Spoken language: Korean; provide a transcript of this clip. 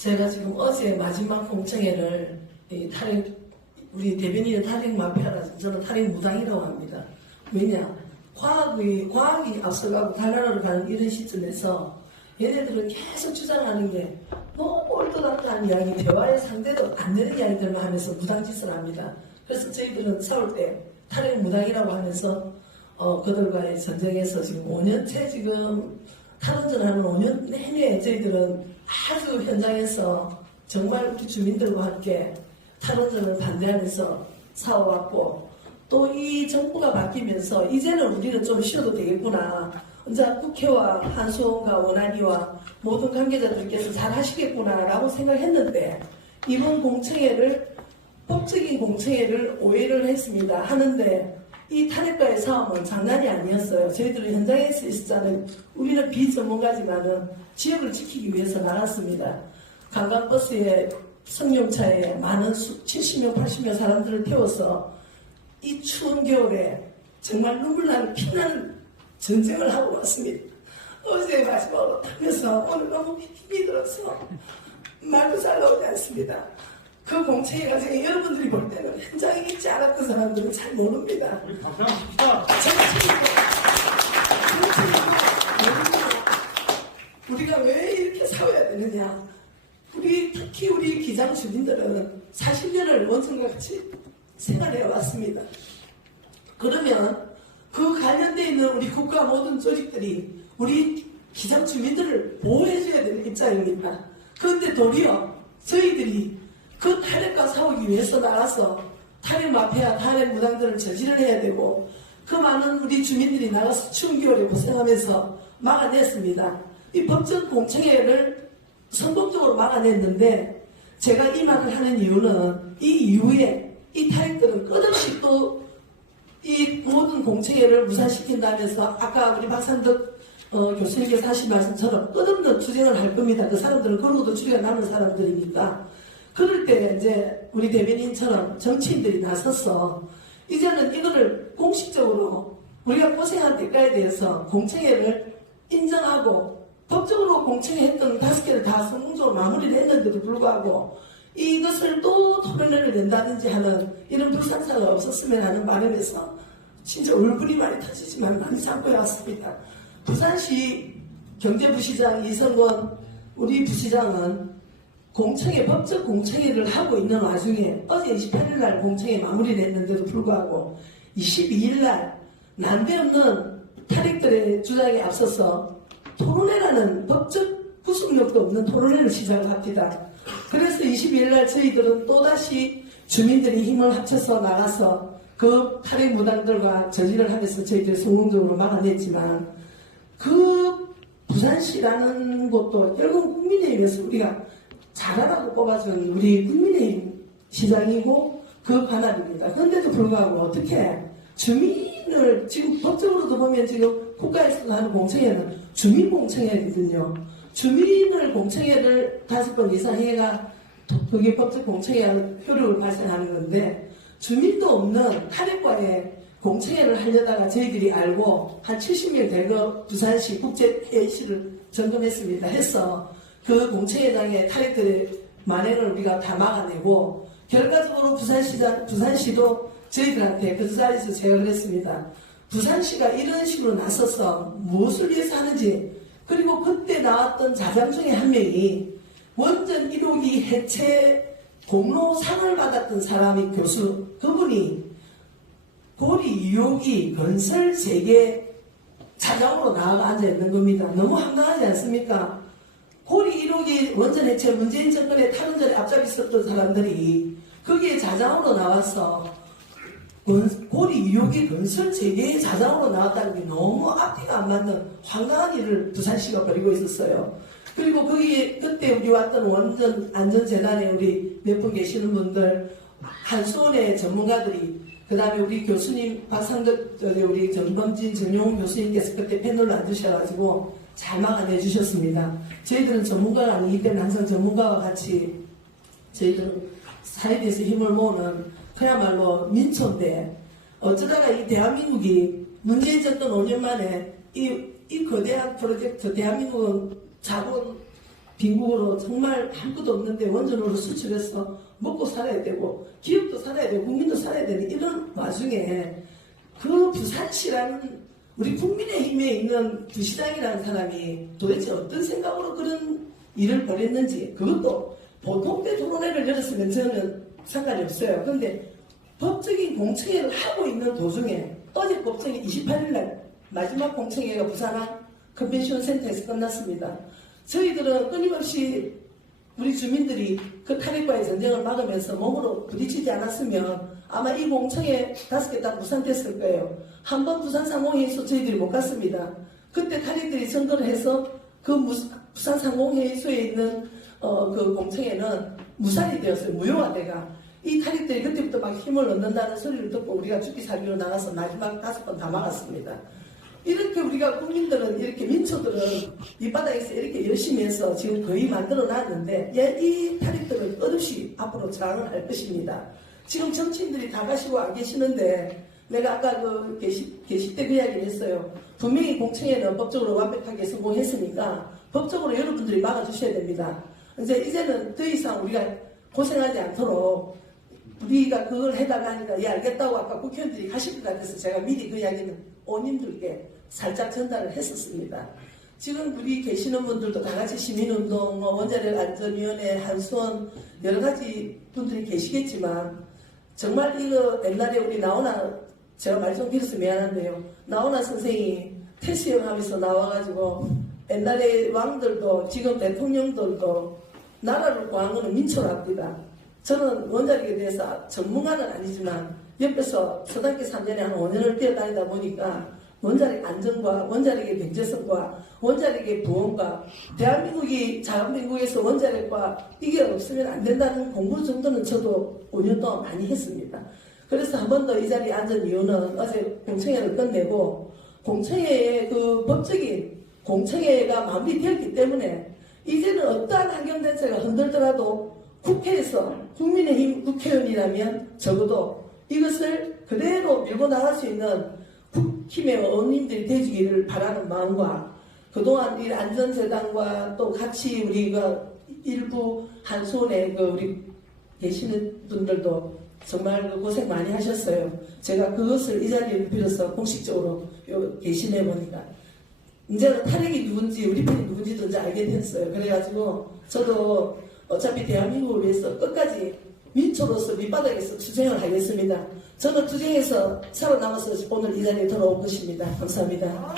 제가 지금 어제 마지막 공청회를 이 탈핵 우리 대변인의 탈핵 마피아라 저는 탈핵 무당이라고 합니다. 왜냐 과학이 과학이 앞서가고 달나라로 가는 이런 시점에서 얘네들은 계속 주장하는 게 너무 꼴도닥한 이야기 대화의 상대도 안 되는 이야기들만 하면서 무당짓을 합니다. 그래서 저희들은 싸울 때 탈핵 무당이라고 하면서 어, 그들과의 전쟁에서 지금 5년째 지금 탈원전하는 5년 내내 저희들은 아주 현장에서 정말 우리 주민들과 함께 탈원전을 반대하면서 싸워왔고 또 이 정부가 바뀌면서 이제는 우리는 좀 쉬어도 되겠구나. 이제 국회와 한수원과 원안위와 모든 관계자들께서 잘 하시겠구나라고 생각했는데 이번 공청회를 법적인 공청회를 오해를 했습니다. 하는데 이 탈핵과의 싸움은 장난이 아니었어요. 저희들은 현장에서 있었잖아요. 우리는 비전문가지만은 지역을 지키기 위해서 나갔습니다. 관광버스에 승용차에 많은 수, 70명, 80명 사람들을 태워서 이 추운 겨울에 정말 눈물 나는 피나는 전쟁을 하고 왔습니다. 어제 마지막으로 타면서 오늘 너무 힘이 들어서 말도 잘 나오지 않습니다. 그 공채가 지금 여러분들이 볼 때는 현장에 있지 않았던 사람들은 잘 모릅니다. 우리 박수 한번 칩시다. 우리가 왜 이렇게 싸워야 되느냐? 우리 특히 우리 기장 주민들은 40년을 원청과 같이 생활해 왔습니다. 그러면 그 관련되어 있는 우리 국가 모든 조직들이 우리 기장 주민들을 보호해줘야 되는 입장입니다. 그런데 도리어 저희들이 그 탈핵과 싸우기 위해서 나가서 탈핵 마피아, 탈핵 무당들을 저지를 해야 되고 그 많은 우리 주민들이 나가서 추운 겨울에 고생하면서 막아냈습니다. 이 법전 공청회를 성공적으로 막아냈는데 제가 이 말을 하는 이유는 이 이후에 이 탈핵들은 끝없이 또 이 모든 공청회를 무산시킨다면서 아까 우리 박산덕 어, 교수님께서 하신 말씀처럼 끝없는 투쟁을 할 겁니다. 그 사람들은 그러고도 주리가 남은 사람들이니까. 그럴 때 이제 우리 대변인처럼 정치인들이 나서서 이제는 이거를 공식적으로 우리가 고생한 대가에 대해서 공청회를 인정하고 법적으로 공청회했던 다섯 개를 다 성공적으로 마무리를 했는데도 불구하고 이것을 또 토론회를 낸다든지 하는 이런 불상사가 없었으면 하는 바람에서 진짜 울분이 많이 터지지만 많이 참고 해왔습니다. 부산시 경제부시장 이성원 우리 부시장은 공청회 법적 공청회를 하고 있는 와중에 어제 28일 날 공청회 마무리를 했는데도 불구하고 22일 날 난데없는 탈핵들의 주장에 앞서서 토론회라는 법적 구속력도 없는 토론회를 시작합니다. 그래서 22일 날 저희들은 또다시 주민들이 힘을 합쳐서 나가서 그 탈핵 무당들과 저지를 하면서 저희들이 성공적으로 막아냈지만 그 부산시라는 곳도 결국 국민의힘에서 우리가 잘하라고 뽑아준 우리 국민의힘 시장이고 그 관할입니다. 그런데도 불구하고 어떻게 주민을 지금 법적으로도 보면 지금 국가에서도 하는 공청회는 주민 공청회거든요. 주민을 공청회를 다섯 번 이상 해가 그게 법적 공청회 효력을 발생하는 건데 주민도 없는 탈핵과의 공청회를 하려다가 저희들이 알고 한 70명 대거 부산시 국제회의실을 점검했습니다. 해서 그 공청회장의 탈핵들의 만행을 우리가 다 막아내고 결과적으로 부산시장, 부산시도 저희들한테 그 자리에서 제안을 했습니다. 부산시가 이런 식으로 나서서 무엇을 위해서 하는지 그리고 그때 나왔던 자장 중에 한 명이 원전 1호기 해체 공로상을 받았던 사람이 교수 그분이 고리 2호기 건설 재개 자장으로 나와 앉아 있는 겁니다. 너무 황당하지 않습니까? 고리 1호기 원전 해체 문재인 정권의 탈원전에 앞잡이 있었던 사람들이 거기에 자장으로 나와서 건- 고리 2호기 건설 재개의 자장으로 나왔다는 게 너무 앞뒤가 안 맞는 황당한 일을 부산시가 벌이고 있었어요. 그리고 거기에 그때 우리 왔던 원전 안전재단에 우리 몇 분 계시는 분들 한수원의 전문가들이 그 다음에 우리 교수님 박상덕 우리 전범진 전용훈 교수님께서 그때 패널로 앉으셔가지고 잘 막아내 주셨습니다. 저희들은 전문가가 아니기 때문에 항상 전문가와 같이 저희들은 사회에서 힘을 모으는 그야말로 민초인데 어쩌다가 이 대한민국이 문재인 정권 5년 만에 이, 이 거대한 프로젝트 대한민국은 자본 빈국으로 정말 아무것도 없는데 원전으로 수출해서 먹고 살아야 되고 기업도 살아야 되고 국민도 살아야 되는 이런 와중에 그 부산시라는 우리 국민의힘에 있는 부시장이라는 사람이 도대체 어떤 생각으로 그런 일을 벌였는지 그것도 보통 때 토론회를 열었으면 저는 상관이 없어요. 그런데 법적인 공청회를 하고 있는 도중에 어제 법정이 28일날 마지막 공청회가 부산항 컨벤션 센터에서 끝났습니다. 저희들은 끊임없이 우리 주민들이 그 탈핵과의 전쟁을 막으면서 몸으로 부딪히지 않았으면 아마 이 공청회 다섯 개다 무산됐을 거예요. 한 번 부산 상공회의소 저희들이 못 갔습니다. 그때 탈핵들이 선거를 해서 그 무- 부산 상공회의소에 있는 어, 그 공청회는 무산이 되었어요. 무효화돼가. 이 탈핵들이 그때부터 막 힘을 얻는다는 소리를 듣고 우리가 죽기 살기로 나가서 마지막 다섯 번 다 막았습니다. 이렇게 우리가 국민들은 이렇게 민초들은 밑바닥에서 이렇게 열심히 해서 지금 거의 만들어 놨는데 예, 이 탈핵들은 끝없이 앞으로 저항을 할 것입니다. 지금 정치인들이 다 가시고 안 계시는데 내가 아까 그 게시, 게시 때그 이야기를 했어요. 분명히 공청회는 법적으로 완벽하게 성공했으니까 법적으로 여러분들이 막아주셔야 됩니다. 이제 이제는 더 이상 우리가 고생하지 않도록 우리가 그걸 해달라 하니까 예 알겠다고 아까 국회의원들이 가실 것 같아서 제가 미리 그 이야기는 의원님들께 살짝 전달을 했었습니다. 지금 우리 계시는 분들도 다 같이 시민운동, 뭐 원자력 안전위원회, 한수원 여러 가지 분들이 계시겠지만 정말 이거 옛날에 우리 나오나 제가 말 좀 길어서 미안한데요. 나오나 선생이 태수형 하면서 나와가지고 옛날에 왕들도 지금 대통령들도 나라를 구한 거는 민초랍니다. 저는 원자력에 대해서 전문가는 아니지만 옆에서 초등학교 3년에 한 5년을 뛰어다니다 보니까 원자력 안전과 원자력의 경제성과 원자력의 부원과 대한민국이 자유민국에서 원자력과 이게 없으면 안 된다는 공부 정도는 저도 5년 동안 많이 했습니다. 그래서 한 번 더 이 자리에 앉은 이유는 어제 공청회를 끝내고 공청회의 그 법적인 공청회가 마무리되었기 때문에 이제는 어떠한 환경단체가 흔들더라도 국회에서 국민의힘 국회의원이라면 적어도 이것을 그대로 밀고 나갈 수 있는 국 힘의 의원님들이 되주기를 바라는 마음과 그동안 이 안전재단과 또 같이 우리가 일부 한손에 그 우리 계시는 분들도 정말 그 고생 많이 하셨어요. 제가 그것을 이 자리를 빌어서 공식적으로 요 게시해 보니까 이제는 탈핵이 누군지 우리 편이 누군지도 이제 알게 됐어요. 그래가지고 저도 어차피 대한민국을 위해서 끝까지 민초로서 밑바닥에서 투쟁을 하겠습니다. 저는 투쟁에서 살아남아서 오늘 이 자리에 돌아온 것입니다. 감사합니다.